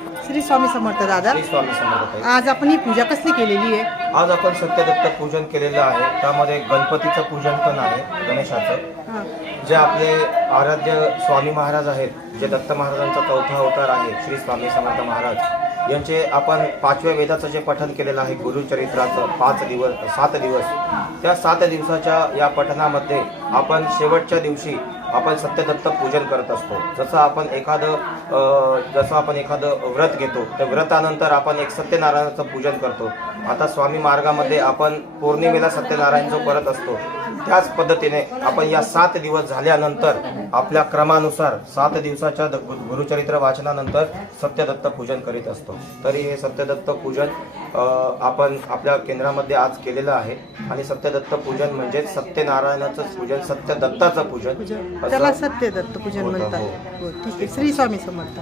श्री स्वामी समर्थ दादा। श्री स्वामी समर्थ ताई। आज आपण ही पूजा कसली केलेली आहे? आज आपण सत्यदत्त पूजन केलेलं आहे। त्यामध्ये गणपतीचं पूजन पण आहे, गणेशाचं, हां जे आपले आराध्य स्वामी महाराज आहेत, जे दत्त महाराजांचा चौथा अवतार आहे, श्री स्वामी समर्थ महाराज यांचे आपण 5व्या वेदाचं जे पठण केलेलं आहे, गुरुचरित्राचं 7 दिवस, त्या 7 दिवसाच्या या पठणामध्ये आपण शेवटच्या दिवशी आपण सत्यदत्त पूजन करत असतो। जसं आपण एखादं व्रत घेतो, त्या व्रतानंतर आपण एक सत्यनारायणाचं पूजन करतो। आता स्वामी मार्गामध्ये आपण पौर्णिमेला सत्यनारायण जो करत असतो, त्याच पद्धतीने आपण या 7 दिवस झाल्यानंतर आपल्या क्रमानुसार 7 दिवसाच्या गुरुचरित्र वाचनानंतर सत्यदत्त पूजन करीत असतो। तरी हे सत्यदत्त पूजन आपण आपल्या केंद्रामध्ये आज केलेलं आहे। आणि सत्यदत्त पूजन म्हणजे सत्यनारायणाचं पूजन, सत्यदत्ताचं पूजन, त्याला सत्यदत्त पूजन होतं, म्हणतात। हो. हो ठीक आहे। श्री स्वामी समर्थ।